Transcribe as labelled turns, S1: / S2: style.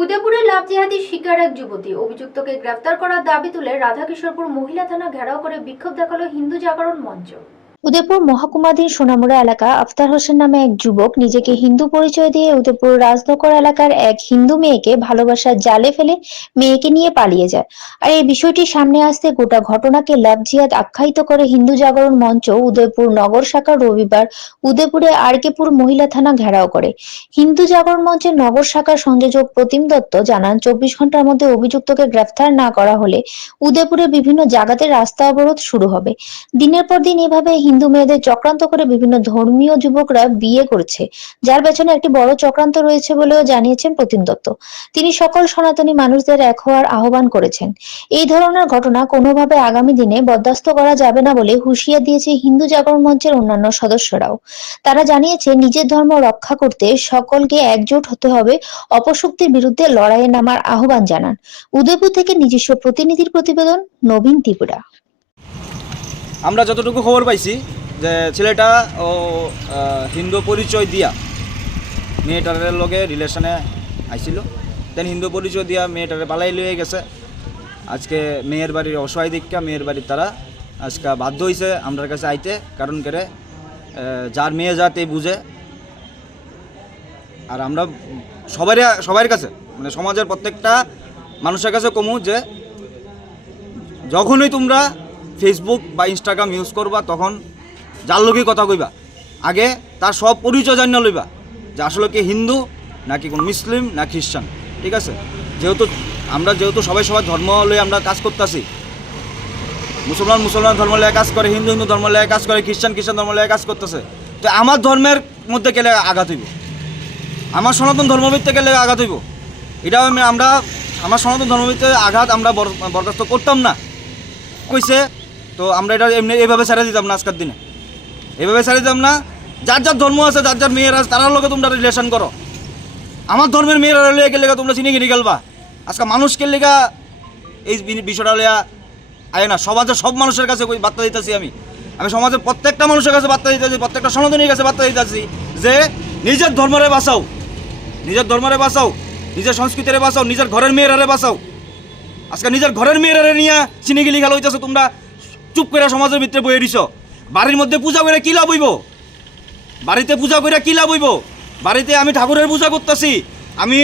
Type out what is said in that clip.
S1: উদয়পুরে লাভ জেহাদির শিকার এক যুবতী। অভিযুক্তকে গ্রেফতার করার দাবি তুলে রাধাকিশোরপুর মহিলা থানা ঘেরাও করে বিক্ষোভ দেখাল হিন্দু জাগরণ মঞ্চ। উদয়পুর মহকুমাধীন সোনামুড়া এলাকা আফতার হোসেন নামে এক যুবক নিজেকে হিন্দু পরিচয় দিয়ে উদয়পুর রাজনগর এলাকার এক হিন্দু মেয়েকে ভালোবাসার জালে ফেলে মেয়েকে নিয়ে পালিয়ে যায়। আর এই বিষয়টি সামনে আসতে গোটা ঘটনাকে লাভ জিহাদ আখ্যায়িত করে হিন্দু জাগরণ মঞ্চ উদয়পুর নগর শাখা রবিবার উদয়পুরে আরকেপুর মহিলা থানা ঘেরাও করে। হিন্দু জাগরণ মঞ্চের নগর শাখার সংযোজক প্রতিম দত্ত জানান, চব্বিশ ঘণ্টার মধ্যে অভিযুক্তকে গ্রেফতার না করা হলে উদয়পুরে বিভিন্ন জায়গাতে রাস্তা অবরোধ শুরু হবে। দিনের পর দিন এভাবে হিন্দু মেয়েদের চক্রান্ত করে বিভিন্ন ধর্মীয় যুবকরা বিয়ে করছে। যার পেছনে একটি বড় চক্রান্ত রয়েছে বলেও জানিয়েছেন প্রতিম দত্ত। তিনি সকল সনাতনী মানুষদের এক হওয়ার আহ্বান করেছেন। এই ধরনের ঘটনা কোনোভাবে আগামী দিনে বরদাস্ত করা যাবে না বলে হুঁশিয়ার দিয়েছে হিন্দু জাগরণ মঞ্চের অন্যান্য সদস্যরাও। তারা জানিয়েছে, নিজের ধর্ম রক্ষা করতে সকলকে একজোট হতে হবে, অপশক্তির বিরুদ্ধে লড়াইয়ে নামার আহ্বান জানান। উদয়পুর থেকে নিজস্ব প্রতিনিধির প্রতিবেদন, নবীন ত্রিপুরা।
S2: আমরা যতটুকু খবর পাইছি যে ছেলেটা ও হিন্দু পরিচয় দিয়া মেয়েটারের লগে রিলেশনে আইছিল। দেন হিন্দু পরিচয় দিয়া মেয়েটারে পালাই লয়ে গেছে। আজকে মেয়ের বাড়ির অসহায় দীক্ষা, মেয়ের বাড়ির তারা আজকে বাধ্য হয়েছে আমরার কাছে আইতে। কারণ করে যার মেয়ে যাতে বুঝে। আর আমরা সবারই সবার কাছে মানে সমাজের প্রত্যেকটা মানুষের কাছে কমু যে যখনই তোমরা ফেসবুক বা ইনস্টাগ্রাম ইউজ করবা, তখন যার লোকই কথা কইবা, আগে তার সব পরিচয় জানিয়ে লইবা যে আসলে কি হিন্দু নাকি কোন মুসলিম না খ্রিস্টান, ঠিক আছে? যেহেতু আমরা যেহেতু সবাই সবাই ধর্ম লয়ে আমরা কাজ করতেছি, মুসলমান মুসলমান ধর্ম লয়ে কাজ করে, হিন্দু হিন্দু ধর্ম লয়ে কাজ করে, খ্রিস্টান খ্রিস্টান ধর্ম লয়ে কাজ করতেছে, তো আমার ধর্মের মধ্যে গেলে আঘাত হইব। আমার সনাতন ধর্মভিত্তে গেলে আঘাত হইব। এটা আমি আমরা, আমার সনাতন ধর্মভিত্তে আঘাত আমরা বর- বরদাস্ত করতাম না। কইছে তো আমরা এটা এমনি এইভাবে ছেড়ে দিতাম না আজকের দিনে। এইভাবে ছেড়ে দিতাম না যার যার ধর্ম আছে যার যার মেয়েরা আছে, তারার লোকে তোমরা রিলেশন করো। আমার ধর্মের মেয়েরা লিয়ে গেলে তোমরা চিনি কিনে গেলবা। আজকে মানুষকে লেগা এই বিষয়টা লিয়া আয় না সমাজের সব মানুষের কাছে বার্তা দিতেছি আমি। আমি সমাজের প্রত্যেকটা মানুষের কাছে বার্তা দিতেছি প্রত্যেকটা সনাতনীর কাছে বার্তা দিতেছি যে নিজের ধর্মরে বাঁচাও। নিজের ধর্মরে বাঁচাও নিজের সংস্কৃতিরে বাঁচাও নিজের ঘরের মেয়েরারে বাঁচাও। আজকে নিজের ঘরের মেয়েরারে নিয়ে চিনিগিলি খেলা হইতেছে তোমরা। চুপ করে সমাজের ভিতরে বয়ে দিছ। বাড়ির মধ্যে পূজা করে কি লাভ হইব? বাড়িতে পূজা করে কি লাভ হইব? বাড়িতে আমি ঠাকুরের পূজা করতেছি। আমি